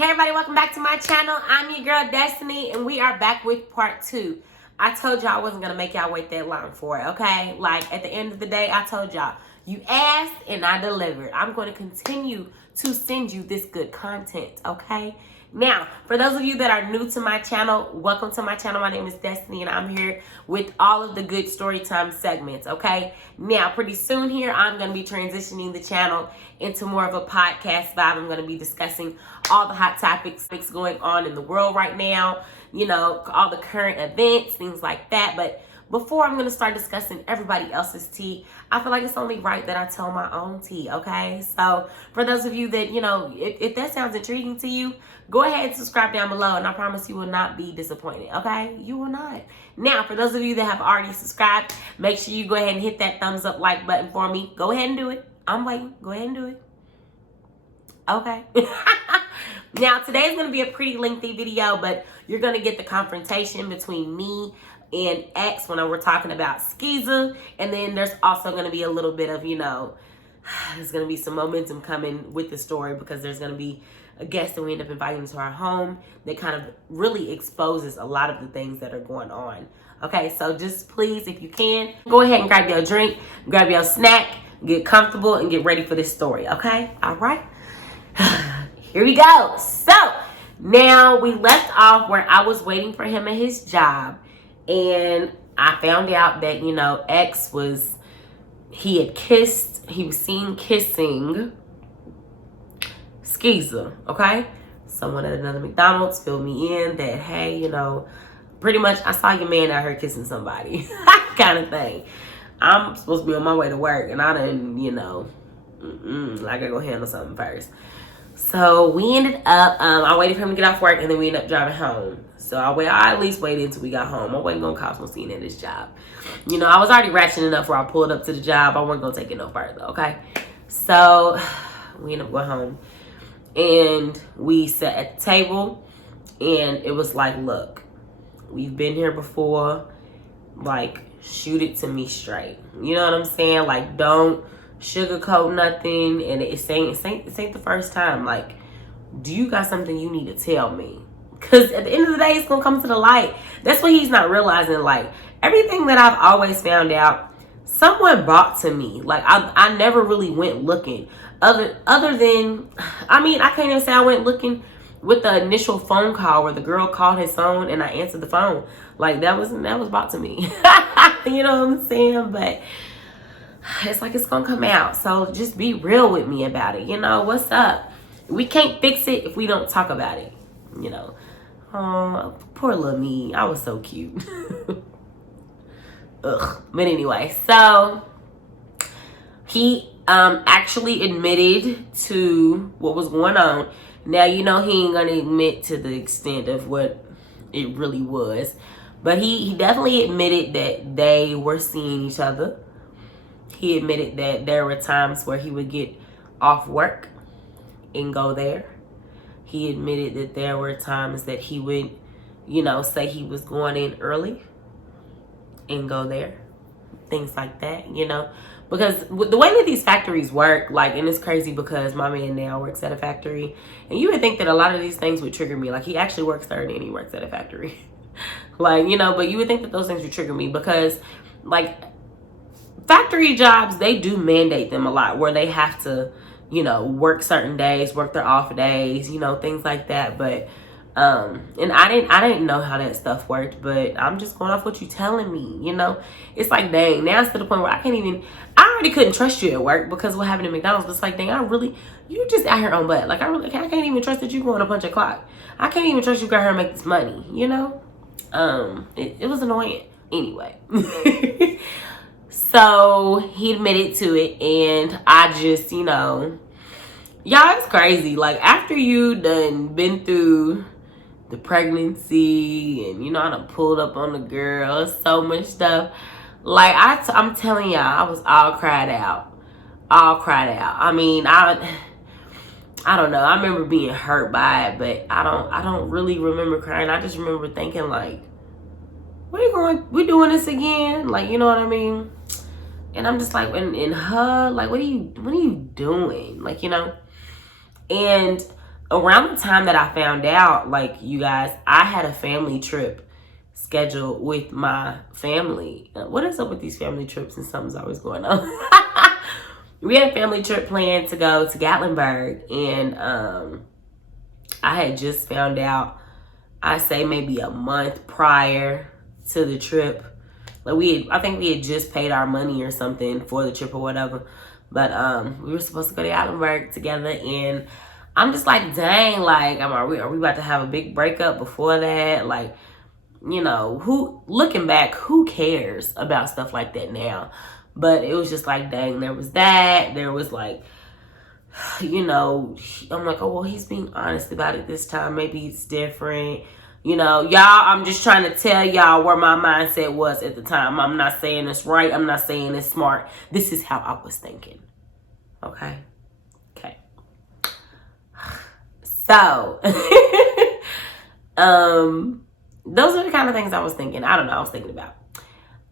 Hey everybody, welcome back to my channel. I'm your girl Destiny, and we are back with part 2. I told y'all I wasn't gonna make y'all wait that long for it, okay? Like, at the end of the day, I told y'all, you asked and I delivered. I'm going to continue to send you this good content, okay? Now, for those of you that are new to my channel, welcome to my channel. My name is Destiny, and I'm here with all of the good story time segments, okay? Now, pretty soon here, I'm going to be transitioning the channel into more of a podcast vibe. I'm going to be discussing all the hot topics going on in the world right now, you know, all the current events, things like that. But before I'm going to start discussing everybody else's tea, I feel like it's only right that I tell my own tea, okay? So for those of you that, you know, if that sounds intriguing to you, go ahead and subscribe down below, and I promise you will not be disappointed, okay? You will not. Now, for those of you that have already subscribed, make sure you go ahead and hit that thumbs up like button for me. Go ahead and do it. I'm waiting. Go ahead and do it. Okay. Now, today is going to be a pretty lengthy video, but you're going to get the confrontation between me and X when we're talking about Skeezer. And then there's also going to be a little bit of, you know, there's going to be some momentum coming with the story, because there's going to be a guest that we end up inviting to our home that kind of really exposes a lot of the things that are going on. Okay, so just please, if you can, go ahead and grab your drink, grab your snack, get comfortable, and get ready for this story, okay? All right. Here we go. So now we left off where I was waiting for him at his job, and I found out that, you know, X was, he was seen kissing Skeezer, okay? Someone at another McDonald's filled me in that, hey, you know, pretty much I saw your man out here kissing somebody kind of thing. I'm supposed to be on my way to work, and I didn't, you know, I gotta go handle something first. So we ended up, I waited for him to get off work, and then we ended up driving home. So I at least waited until we got home. I wasn't gonna cause no scene at his job. You know, I was already ratchet enough where I pulled up to the job. I wasn't gonna take it no further, okay? So we ended up going home, and we sat at the table, and it was like, look, we've been here before. Like, shoot it to me straight. You know what I'm saying? Like, don't sugarcoat nothing, and it ain't the first time. Like, do you got something you need to tell me? Because at the end of the day, it's gonna come to the light. That's what he's not realizing. Like, everything that I've always found out, someone brought to me. Like, I never really went looking, other than, I mean, I can't even say I went looking with the initial phone call where the girl called his phone and I answered the phone. Like, that was brought to me. You know what I'm saying? But it's like, it's gonna come out. So just be real with me about it. You know, what's up? We can't fix it if we don't talk about it. You know. Oh, poor little me. I was so cute. Ugh. But anyway, so he actually admitted to what was going on. Now, you know, he ain't gonna admit to the extent of what it really was, but he definitely admitted that they were seeing each other. He admitted that there were times where he would get off work and go there. He admitted that there were times that he would, you know, say he was going in early and go there. Things like that, you know. Because the way that these factories work, like, and it's crazy because my man now works at a factory. And you would think that a lot of these things would trigger me. Like, he actually works 30 and he works at a factory. Like, you know, but you would think that those things would trigger me because, like, factory jobs, they do mandate them a lot where they have to, you know, work certain days, work their off days, you know, things like that. But and I didn't know how that stuff worked, but I'm just going off what you telling me, you know. It's like, dang, now it's to the point where I already couldn't trust you at work because of what happened at McDonald's. But it's like, dang, you just out here on butt. Like, I can't even trust that you going to punch a clock. I can't even trust you got here and make this money, you know. It was annoying. Anyway. So he admitted to it, and I just, you know, y'all, it's crazy. Like, after you done been through the pregnancy and, you know, I done pulled up on the girl, so much stuff. Like, I'm telling y'all, I was all cried out. I mean, I don't know. I remember being hurt by it, but I don't really remember crying. I just remember thinking, like, we doing this again? Like, you know what I mean? And I'm just like, in her, like, what are you doing? Like, you know? And around the time that I found out, like, you guys, I had a family trip scheduled with my family. What is up with these family trips and something's always going on? We had a family trip planned to go to Gatlinburg, and I had just found out, I say maybe a month prior to the trip. Like I think we had just paid our money or something for the trip or whatever. But we were supposed to go to Gatlinburg together, and I'm just like, dang, like, are we about to have a big breakup before that? Like, you know, looking back, who cares about stuff like that now? But it was just like, dang, there was that. There was like, you know, I'm like, oh, well, he's being honest about it this time. Maybe it's different. You know, y'all, I'm just trying to tell y'all where my mindset was at the time. I'm not saying it's right. I'm not saying it's smart. This is how I was thinking. Okay? Okay. So, those are the kind of things I was thinking. I don't know, I was thinking about.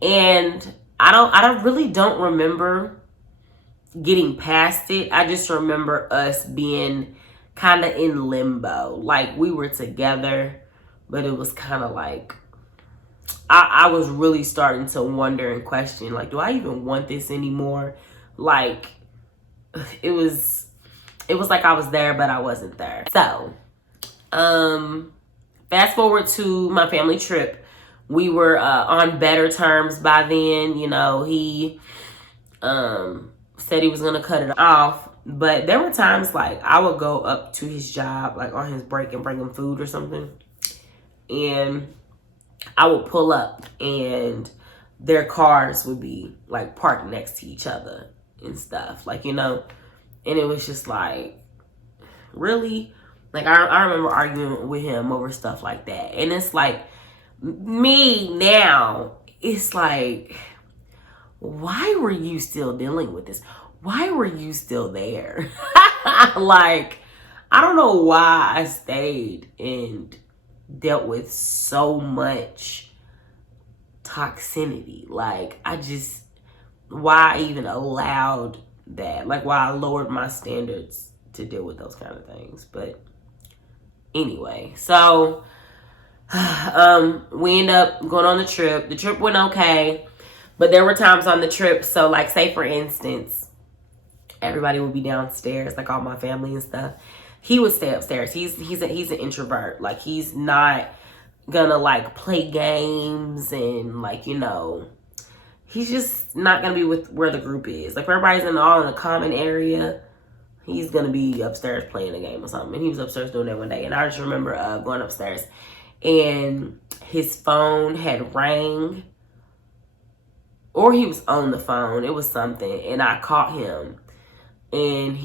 And I really don't remember getting past it. I just remember us being kind of in limbo. Like, we were together, but it was kind of like, I was really starting to wonder and question, like, do I even want this anymore? Like, it was like I was there, but I wasn't there. So, fast forward to my family trip. We were on better terms by then. You know, he said he was going to cut it off. But there were times, like, I would go up to his job, like, on his break and bring him food or something. And I would pull up, and their cars would be, like, parked next to each other and stuff. Like, you know, and it was just like, really? Like, I remember arguing with him over stuff like that. And it's like, me now, it's like, why were you still dealing with this? Why were you still there? Like, I don't know why I stayed and dealt with so much toxicity. Like, why I even allowed that? Like, why I lowered my standards to deal with those kind of things. But anyway, so we end up going on the trip. The trip went okay, but there were times on the trip, so like, say for instance, everybody would be downstairs, like all my family and stuff. He would stay upstairs. He's an introvert. Like, he's not gonna like play games, and like, you know, he's just not gonna be with where the group is. Like, if everybody's all in the common area, he's gonna be upstairs playing a game or something. And he was upstairs doing that one day, and I just remember going upstairs, and his phone had rang, or he was on the phone. It was something, and I caught him, and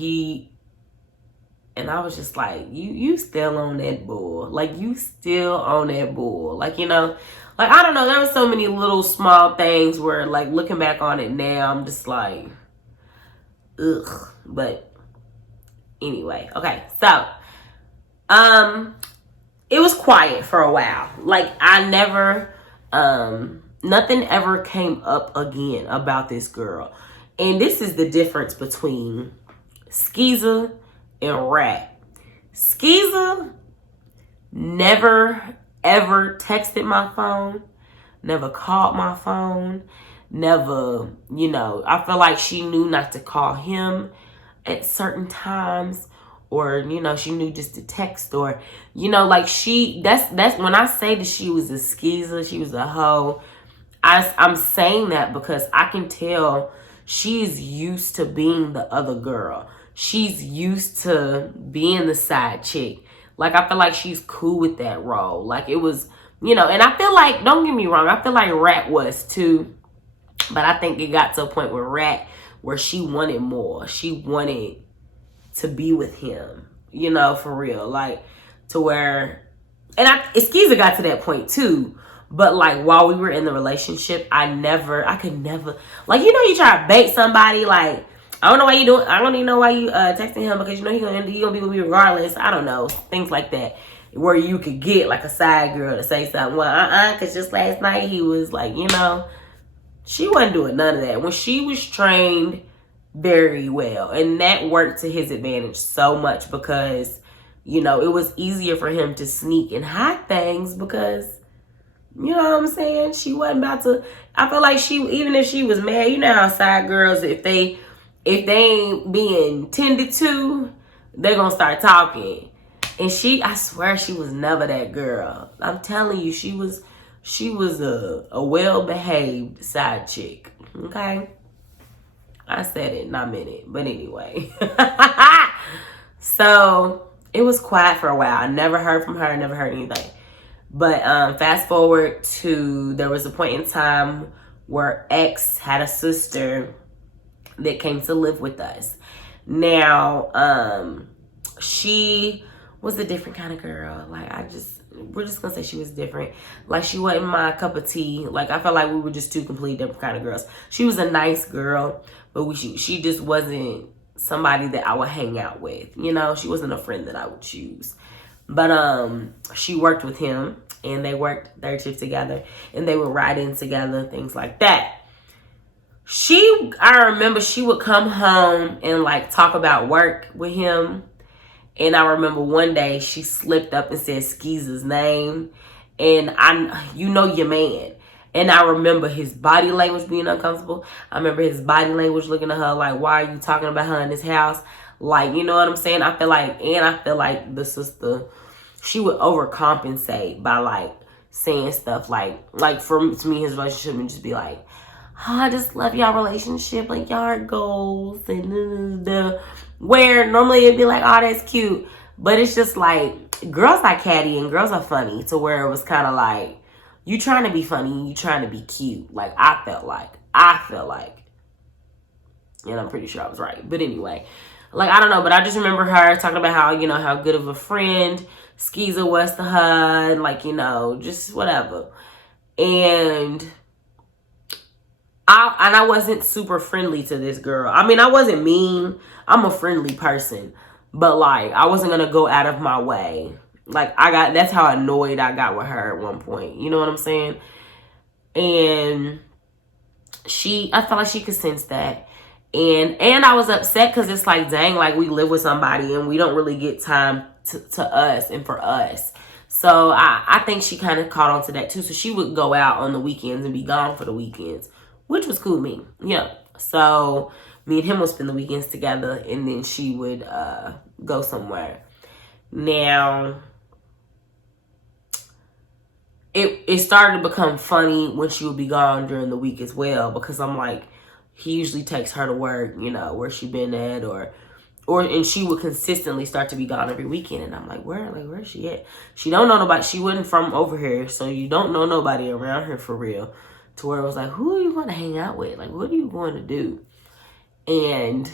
I was just like, you still on that bull. Like, you still on that bull. Like, you know, like, I don't know. There were so many little small things where, like, looking back on it now, I'm just like, ugh. But anyway, okay. So, it was quiet for a while. Like, I never, nothing ever came up again about this girl. And this is the difference between Skeezer and Rat. Skeezer never, ever texted my phone, never called my phone, never, you know, I feel like she knew not to call him at certain times, or, you know, she knew just to text, or, you know, like, that's when I say that she was a skeezer, she was a hoe, I'm saying that because I can tell she's used to being the other girl. She's used to being the side chick. Like, I feel like she's cool with that role. Like, it was, you know, and I feel like, don't get me wrong, I feel like Rat was too, but I think it got to a point with Rat where she wanted more. She wanted to be with him, you know, for real. Like, to where, and Skeezer got to that point too. But like, while we were in the relationship, I could never, like, you know, you try to bait somebody, like, I don't know why you doing, I don't even know why you texting him, because you know he gonna be with me regardless. I don't know, things like that, where you could get like a side girl to say something. Well, because just last night he was like, you know, she wasn't doing none of that. When she was trained very well, and that worked to his advantage so much, because, you know, it was easier for him to sneak and hide things because, you know what I'm saying? She wasn't about to. I feel like even if she was mad, you know how side girls, if they ain't being tended to, they're gonna start talking. And I swear she was never that girl. I'm telling you, she was a well-behaved side chick. Okay? I said it, not meant it. But anyway. So it was quiet for a while. I never heard from her, never heard anything. But fast forward to, there was a point in time where X had a sister that came to live with us. Now, she was a different kind of girl. Like, we're just gonna say she was different. Like, she wasn't my cup of tea. Like, I felt like we were just two completely different kind of girls. She was a nice girl, but she just wasn't somebody that I would hang out with. You know, she wasn't a friend that I would choose. But she worked with him, and they worked third shift together, and they would ride in together, things like that. I remember she would come home and like talk about work with him. And I remember one day she slipped up and said Skeezer's name. And you know your man. And I remember his body language being uncomfortable. I remember his body language looking at her like, why are you talking about her in this house? Like, you know what I'm saying? I feel like the sister, she would overcompensate by like saying stuff like to me, his relationship would just be like, oh, I just love y'all relationship, like y'all are goals and where normally it'd be like, oh, that's cute. But it's just like, girls are catty and girls are funny, to where it was kind of like, you trying to be funny, you trying to be cute. Like, I felt like, and I'm pretty sure I was right. But anyway, like, I don't know, but I just remember her talking about how, you know, how good of a friend Skeezer was to her, and like, you know, just whatever. And I wasn't super friendly to this girl. I mean, I wasn't mean. I'm a friendly person. But like, I wasn't going to go out of my way. Like, that's how annoyed I got with her at one point. You know what I'm saying? And I felt like she could sense that. And I was upset because it's like, dang, like we live with somebody and we don't really get time to us and for us. So I think she kind of caught on to that too. So she would go out on the weekends and be gone for the weekends, which was cool with me. Yeah. So me and him would spend the weekends together, and then she would go somewhere. Now, it started to become funny when she would be gone during the week as well, because I'm like, he usually takes her to work, you know, where she been at, and she would consistently start to be gone every weekend. And I'm like, where is she at? She don't know nobody. She wasn't from over here, so you don't know nobody around here for real. To where it was like, who are you going to hang out with? Like, what are you going to do? And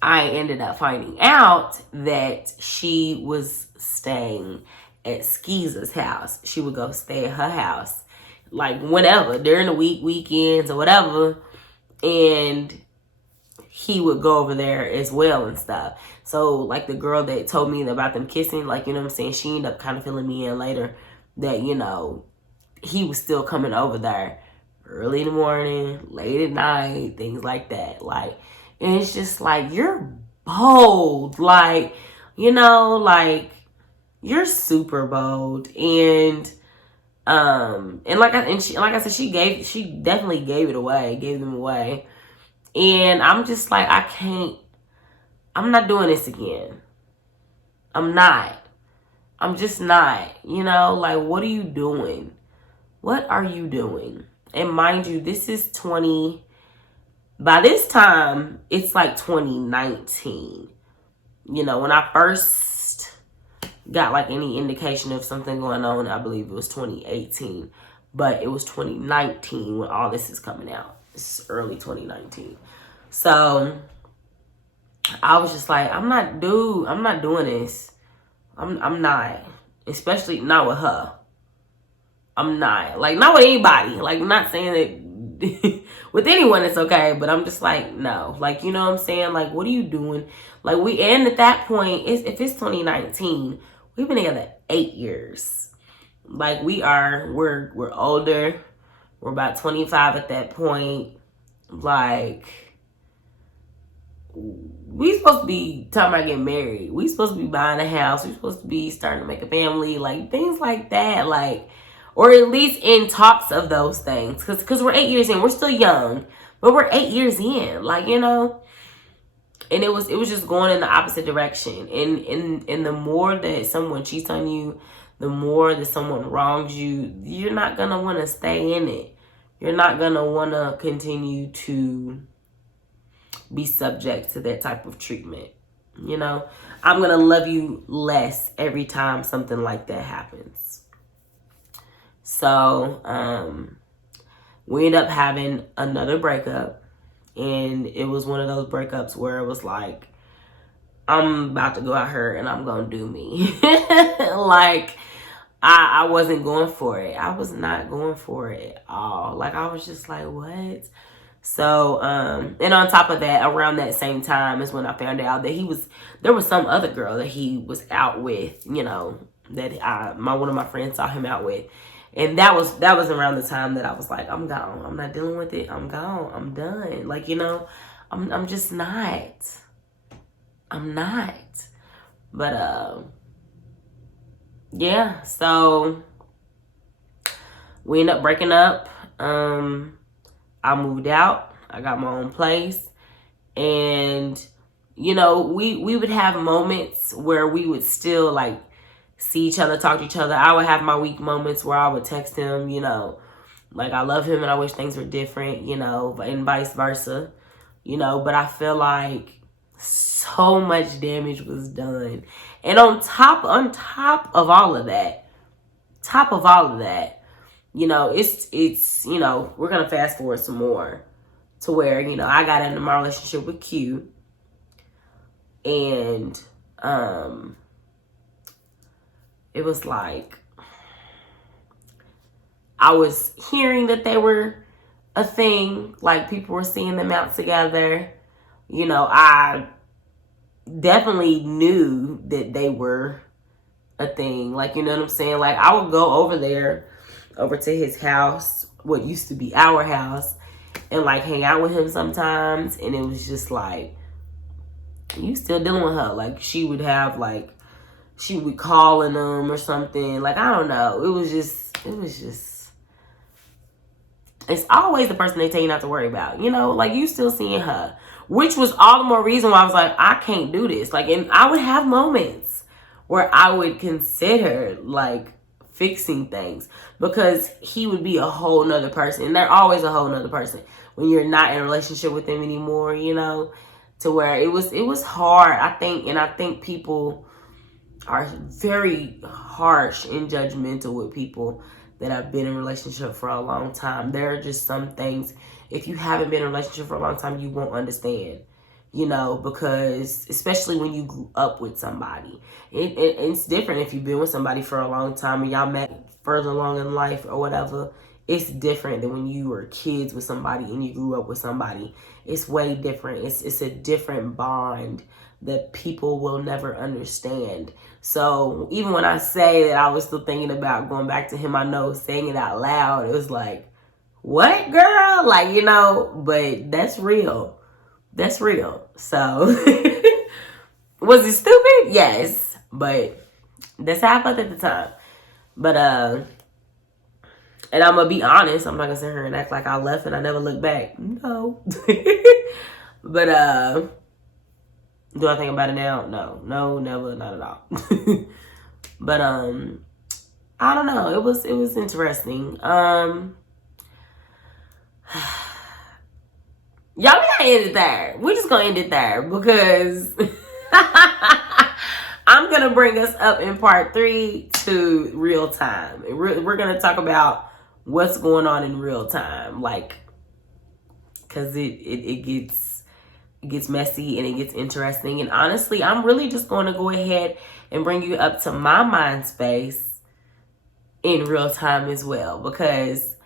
I ended up finding out that she was staying at Skeezer's house. She would go stay at her house, like whenever, during the week, weekends or whatever. And he would go over there as well and stuff. So like the girl that told me about them kissing, like, you know what I'm saying? She ended up kind of filling me in later that, you know, he was still coming over there early in the morning, late at night, things like that. Like, and it's just like, you're bold. Like, you know, like, you're super bold. And like I said, she definitely gave them away. And I'm just like, I'm not doing this again. I'm just not, you know, like, what are you doing? What are you doing? And mind you, by this time, it's like 2019. You know, when I first got like any indication of something going on, I believe it was 2018. But it was 2019 when all this is coming out. It's early 2019. So I was just like, I'm not doing this. I'm not. Especially not with her. I'm not. Like, not with anybody. Like, I'm not saying that with anyone it's okay, but I'm just like, no. Like, you know what I'm saying? Like, what are you doing? Like, and at that point, if it's 2019, we've been together 8 years. Like, we're older. We're about 25 at that point. Like, we supposed to be talking about getting married. We supposed to be buying a house. We supposed to be starting to make a family, like things like that, like, or at least in talks of those things. Cause we're 8 years in. We're still young, but we're 8 years in, like, you know. And it was just going in the opposite direction. And the more that someone cheats on you, the more that someone wrongs you, you're not gonna want to stay in it. You're not gonna want to continue to be subject to that type of treatment. You know, I'm gonna love you less every time something like that happens. So we end up having another breakup, and it was one of those breakups where it was like, I'm about to go out here and I'm gonna do me. Like, I wasn't going for it. I was not going for it at all. Like, I was just like, what? So, and on top of that, around that same time is when I found out that there was some other girl that he was out with, you know, that one of my friends saw him out with. And that was around the time that I was like, I'm gone. I'm not dealing with it. I'm gone. I'm done. Like, you know, I'm just not. I'm not. But, yeah, so we ended up breaking up. I moved out. I got my own place. And, you know, we would have moments where we would still, like, see each other, talk to each other. I would have my weak moments where I would text him, you know, like, I love him and I wish things were different, you know, and vice versa, you know. But I feel like so much damage was done. And on top of all of that, you know, it's you know, we're gonna fast forward some more to where, you know, I got into my relationship with Q, and it was like, I was hearing that they were a thing, like people were seeing them out together. You know, I definitely knew that they were a thing, like, you know what I'm saying? Like, I would go over to his house, what used to be our house, and like hang out with him sometimes. And it was just like, you still dealing with her? Like, she would call in them or something. Like, I don't know. It was just, it's always the person they tell you not to worry about, you know, like, you still seeing her, which was all the more reason why I was like, I can't do this. Like, and I would have moments where I would consider, like, fixing things, because he would be a whole nother person. And they're always a whole nother person when you're not in a relationship with them anymore, you know, to where it was hard. I think people are very harsh and judgmental with people that have been in a relationship for a long time. There are just some things, if you haven't been in a relationship for a long time, you won't understand, you know, because especially when you grew up with somebody, it's different if you've been with somebody for a long time and y'all met further along in life or whatever. It's different than when you were kids with somebody and you grew up with somebody. It's way different. It's a different bond that people will never understand. So even when I say that I was still thinking about going back to him, I know saying it out loud, it was like, what, girl? Like, you know, but that's real. That's real. So was it stupid? Yes. But that's how I felt at the time. But and I'm gonna be honest, I'm not gonna sit here and act like I left and I never looked back. No. But do I think about it now? No, never, not at all. But I don't know. It was interesting. Y'all, we gotta end it there. We're just gonna end it there because I'm gonna bring us up in part 3 to real time. We're gonna talk about what's going on in real time, like, because it gets messy and it gets interesting. And honestly, I'm really just going to go ahead and bring you up to my mind space in real time as well, because,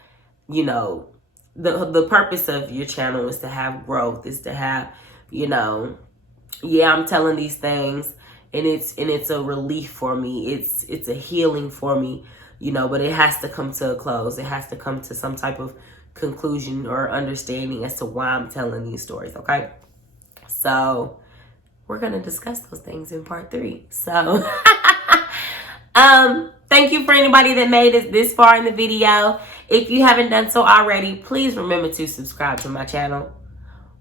you know, the purpose of your channel is to have growth, is to have, you know, yeah, I'm telling these things and it's a relief for me. It's a healing for me, you know, but it has to come to a close. It has to come to some type of conclusion or understanding as to why I'm telling these stories, okay? So we're going to discuss those things in part 3. So thank you for anybody that made it this far in the video. If you haven't done so already, please remember to subscribe to my channel.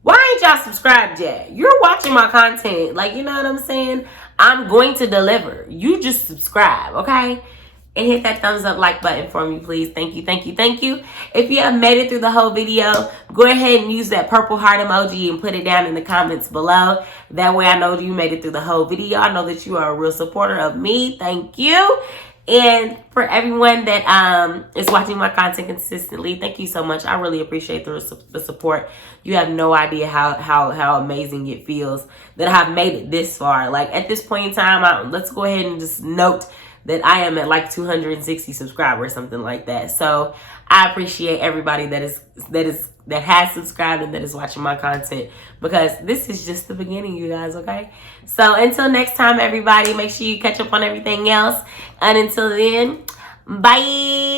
Why ain't y'all subscribed yet? You're watching my content. Like, you know what I'm saying? I'm going to deliver. You just subscribe, okay? And hit that thumbs up like button for me, please. Thank you, thank you, thank you. If you have made it through the whole video, go ahead and use that purple heart emoji and put it down in the comments below. That way I know you made it through the whole video. I know that you are a real supporter of me. Thank you. And for everyone that is watching my content consistently, thank you so much. I really appreciate the support. You have no idea how amazing it feels that I've made it this far. Like, at this point in time, let's go ahead and just note that I am at like 260 subscribers, something like that. So I appreciate everybody that has subscribed and that is watching my content, because this is just the beginning, you guys, okay? So until next time, everybody, make sure you catch up on everything else. And until then, bye.